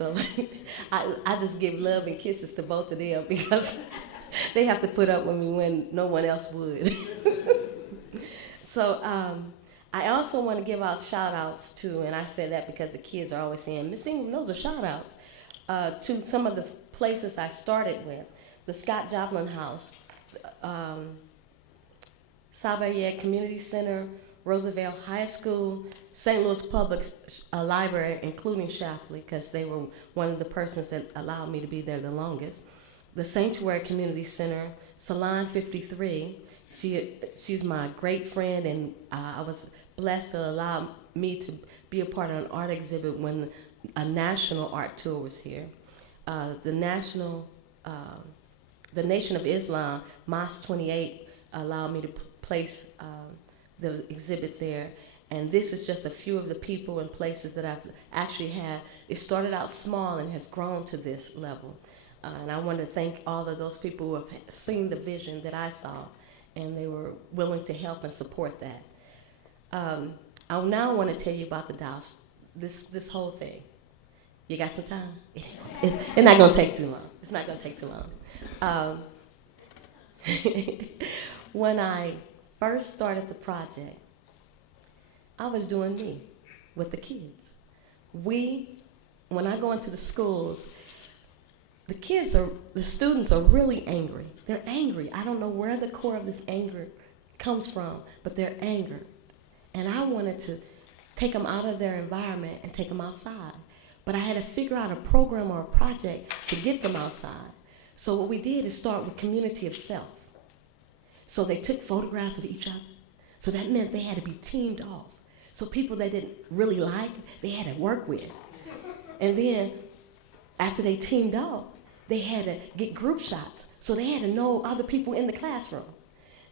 So I just give love and kisses to both of them because they have to put up with me when no one else would. So I also want to give out shout outs to, and I say that because the kids are always saying, Miss Ingram, those are shout outs, to some of the places I started with. The Scott Joplin House, Sabayet Community Center, Roosevelt High School, St. Louis Public Library, including Shafley, because they were one of the persons that allowed me to be there the longest. The Sanctuary Community Center, Salon 53. She's my great friend, and I was blessed to allow me to be a part of an art exhibit when a national art tour was here. The Nation of Islam, Mosque 28, allowed me to place the exhibit there. And this is just a few of the people and places that I've actually had. It started out small and has grown to this level. And I want to thank all of those people who have seen the vision that I saw, and they were willing to help and support that. I now want to tell you about the Dows, this whole thing. You got some time? It's not going to take too long. It's not going to take too long. When I first started the project, I was doing me with the kids. When I go into the schools, the students are really angry. They're angry. I don't know where the core of this anger comes from, but they're angered. And I wanted to take them out of their environment and take them outside. But I had to figure out a program or a project to get them outside. So what we did is start with community of self. So they took photographs of each other. So that meant they had to be teamed off. So people they didn't really like, they had to work with. And then after they teamed up, they had to get group shots. So they had to know other people in the classroom.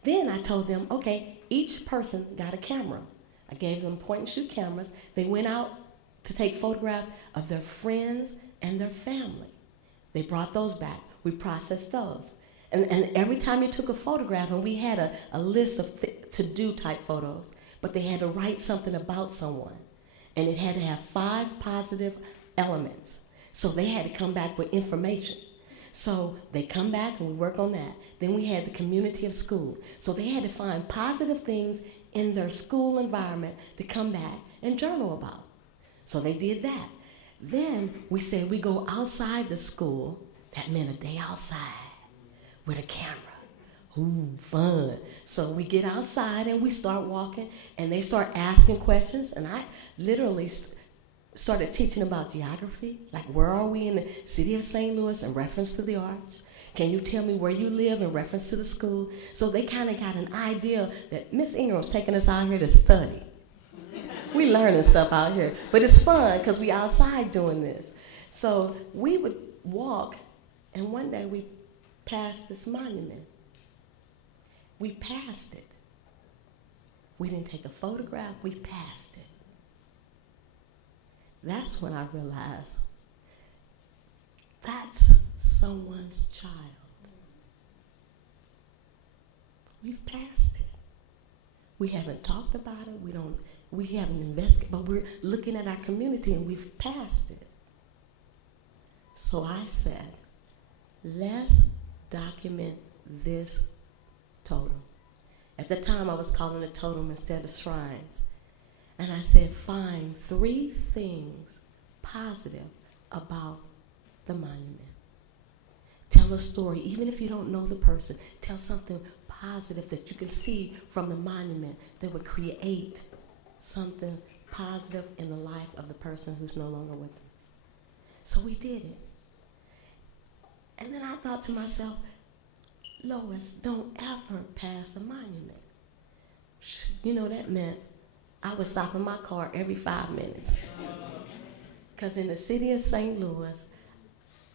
Then I told them, okay, each person got a camera. I gave them point and shoot cameras. They went out to take photographs of their friends and their family. They brought those back. We processed those. And every time you took a photograph, and we had a list of to-do type photos, but they had to write something about someone. And it had to have 5 positive elements. So they had to come back with information. So they come back and we work on that. Then we had the community of school. So they had to find positive things in their school environment to come back and journal about. So they did that. Then we said we go outside the school. That meant a day outside with a camera. Ooh, fun. So we get outside and we start walking, and they start asking questions, and I literally started teaching about geography, like where are we in the city of St. Louis in reference to the arch? Can you tell me where you live in reference to the school? So they kind of got an idea that Miss Ingram's taking us out here to study. We learning stuff out here, but it's fun because we outside doing this. So we would walk, and one day we passed this monument. We passed it. We didn't take a photograph, we passed it. That's when I realized that's someone's child. We've passed it. We haven't talked about it, we haven't investigated, but we're looking at our community and we've passed it. So I said, let's document this totem. At the time I was calling it totem instead of shrines. And I said, find 3 things positive about the monument. Tell a story, even if you don't know the person, tell something positive that you can see from the monument that would create something positive in the life of the person who's no longer with us. So we did it. And then I thought to myself, Lois, don't ever pass a monument. You know, that meant I would stop in my car every 5 minutes. Because in the city of St. Louis,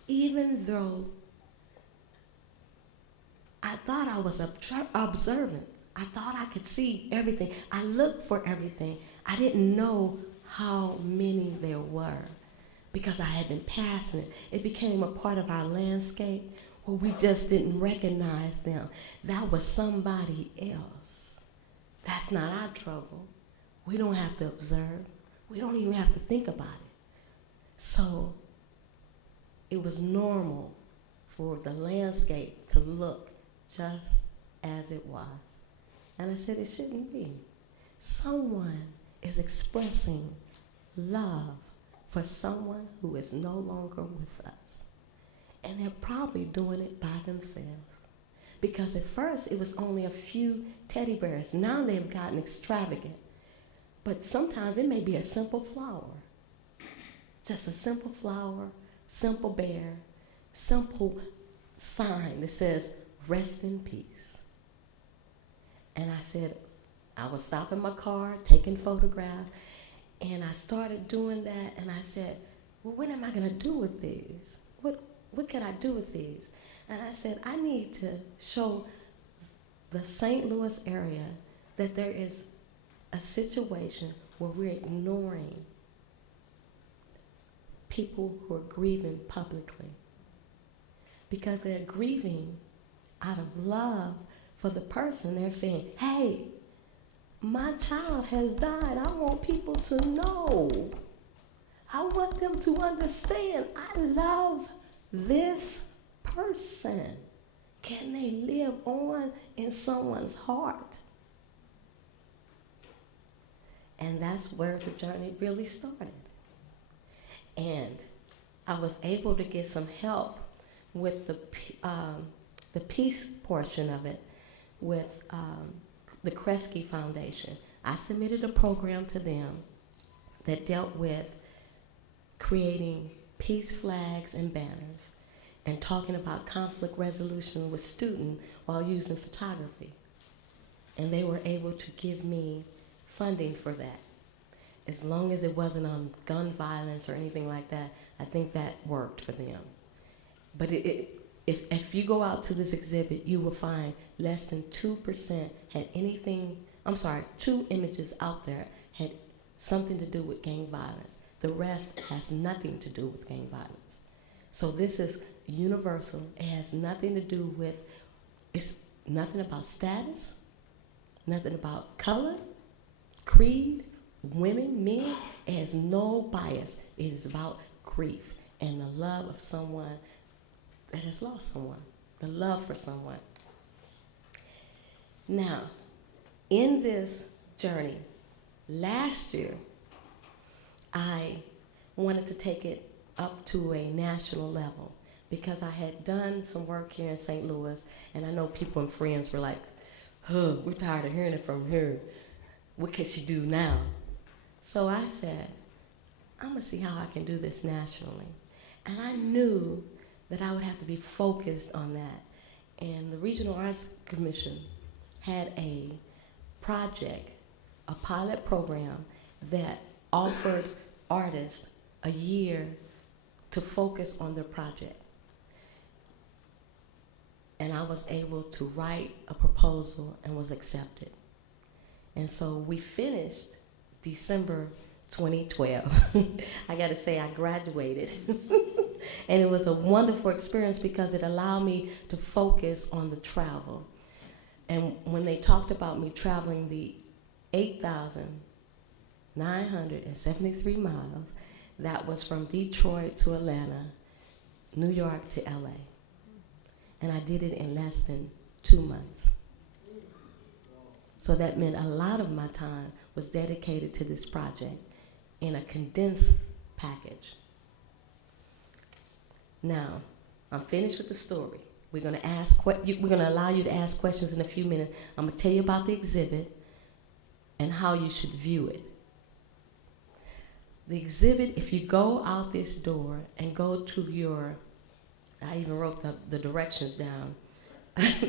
even though I thought I was observant, I thought I could see everything, I looked for everything, I didn't know how many there were because I had been passing it. It became a part of our landscape where we just didn't recognize them. That was somebody else. That's not our trouble. We don't have to observe. We don't even have to think about it. So it was normal for the landscape to look just as it was. And I said, it shouldn't be. Someone is expressing love for someone who is no longer with us. And they're probably doing it by themselves. Because at first it was only a few teddy bears. Now they've gotten extravagant. But sometimes it may be a simple flower. Just a simple flower, simple bear, simple sign that says, rest in peace. And I said, I was stopping my car, taking photographs, and I started doing that, and I said, well, what am I gonna do with these? What can I do with these? And I said, I need to show the St. Louis area that there is a situation where we're ignoring people who are grieving publicly. Because they're grieving out of love for the person. They're saying, hey, my child has died. I want people to know. I want them to understand I love this person. Can they live on in someone's heart? And that's where the journey really started. And I was able to get some help with the peace portion of it with the Kresge Foundation. I submitted a program to them that dealt with creating peace flags and banners and talking about conflict resolution with students while using photography. And they were able to give me funding for that. As long as it wasn't on gun violence or anything like that, I think that worked for them. But if you go out to this exhibit, you will find less than 2% had anything, 2 images out there had something to do with gang violence. The rest has nothing to do with gang violence. So this is universal. It has nothing to do with, it's nothing about status, nothing about color, creed, women, men. It has no bias. It is about grief and the love of someone that has lost someone, the love for someone. Now, in this journey, last year, I wanted to take it up to a national level because I had done some work here in St. Louis, and I know people and friends were like, we're tired of hearing it from her. What can she do now? So I said, I'm gonna see how I can do this nationally. And I knew that I would have to be focused on that. And the Regional Arts Commission had a project, a pilot program that offered artists a year to focus on their project. And I was able to write a proposal and was accepted. And so we finished December 2012. I gotta say, I graduated. And it was a wonderful experience because it allowed me to focus on the travel. And when they talked about me traveling the 8,973 miles, that was from Detroit to Atlanta, New York to LA. And I did it in less than 2 months. So that meant a lot of my time was dedicated to this project in a condensed package. Now, I'm finished with the story. We're going to allow you to ask questions in a few minutes. I'm going to tell you about the exhibit and how you should view it. The exhibit, if you go out this door and go to your, I even wrote the directions down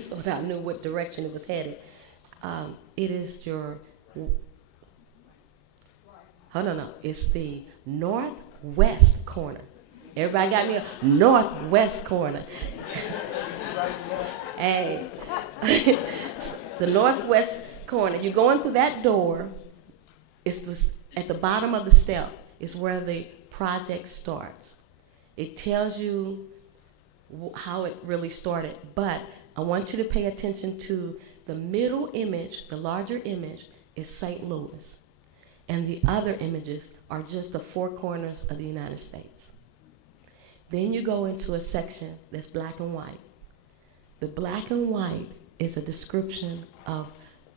so that I knew what direction it was headed. It is your, it's the northwest corner. Everybody got me a northwest corner. Hey, the northwest corner. You're going through that door. It's at the bottom of the step is where the project starts. It tells you how it really started, but I want you to pay attention to the middle image. The larger image is St. Louis, and the other images are just the 4 corners of the United States. Then you go into a section that's black and white. The black and white is a description of,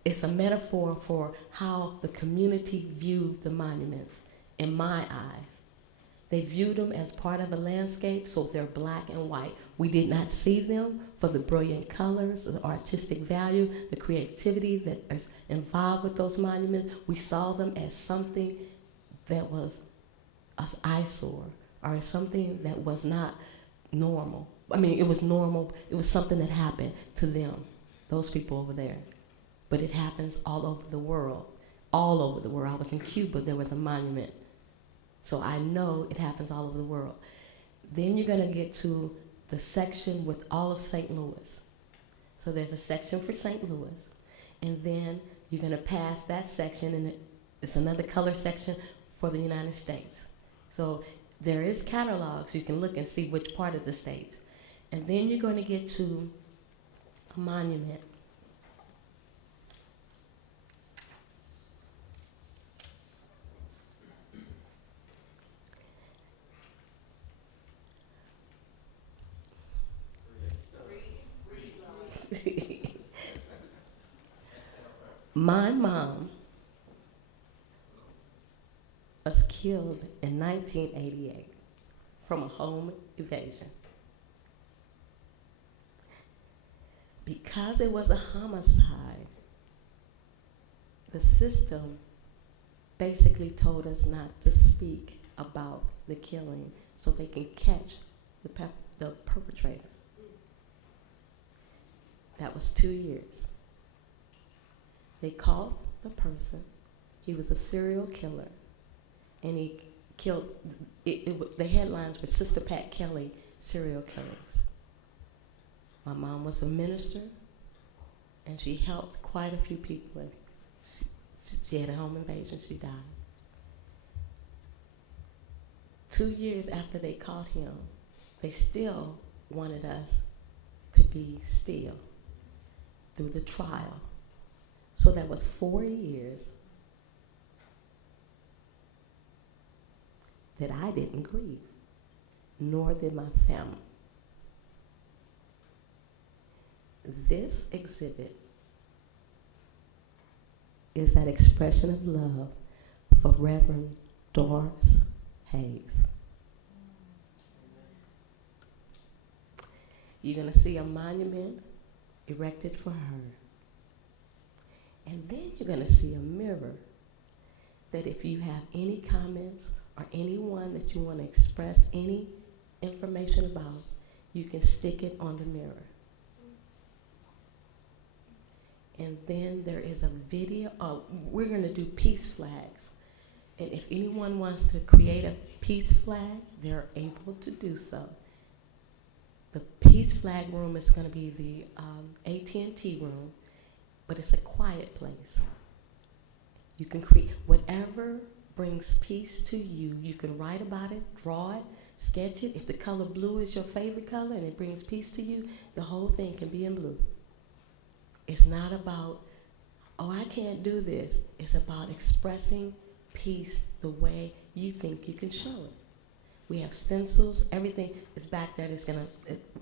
it's a metaphor for how the community viewed the monuments in my eyes. They viewed them as part of a landscape, so they're black and white. We did not see them for the brilliant colors, the artistic value, the creativity that is involved with those monuments. We saw them as something that was an eyesore, or as something that was not normal. I mean, it was normal. It was something that happened to them, those people over there. But it happens all over the world, all over the world. I was in Cuba, there was a monument. So I know it happens all over the world. Then you're gonna get to the section with all of St. Louis. So there's a section for St. Louis, and then you're gonna pass that section, and it's another color section for the United States. So there is catalogs, you can look and see which part of the state. And then you're gonna get to a monument. My mom was killed in 1988 from a home invasion. Because it was a homicide, the system basically told us not to speak about the killing so they can catch the perpetrator. That was 2 years. They caught the person. He was a serial killer, and he killed, the headlines were Sister Pat Kelly serial killings. My mom was a minister, and she helped quite a few people. She had a home invasion, she died. 2 years after they caught him, they still wanted us to be still through the trial. So that was 4 years that I didn't grieve, nor did my family. This exhibit is that expression of love for Reverend Doris Hayes. You're gonna see a monument erected for her. And then you're gonna see a mirror that if you have any comments or anyone that you wanna express any information about, you can stick it on the mirror. And then there is a video, we're gonna do peace flags. And if anyone wants to create a peace flag, they're able to do so. The peace flag room is gonna be the AT&T room, but it's a quiet place. You can create whatever brings peace to you. You can write about it, draw it, sketch it. If the color blue is your favorite color and it brings peace to you, the whole thing can be in blue. It's not about, oh, I can't do this. It's about expressing peace the way you think you can show it. We have stencils, everything is back there.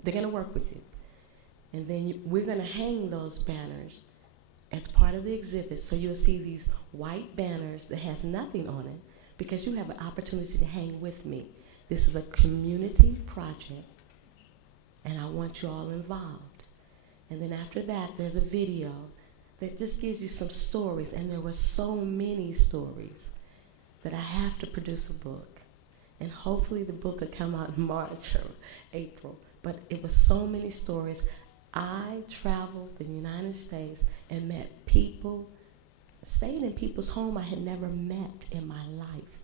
They're gonna work with you. And then we're gonna hang those banners as part of the exhibit, so you'll see these white banners that has nothing on it, because you have an opportunity to hang with me. This is a community project, and I want you all involved. And then after that, there's a video that just gives you some stories, and there were so many stories that I have to produce a book. And hopefully the book will come out in March or April. But it was so many stories. I traveled the United States and met people, stayed in people's home I had never met in my life.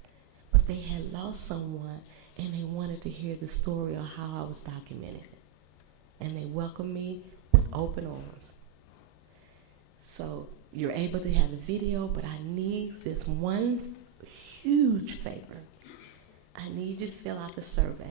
But they had lost someone, and they wanted to hear the story of how I was documenting it. And they welcomed me with open arms. So you're able to have the video, but I need this one huge favor. I need you to fill out the survey.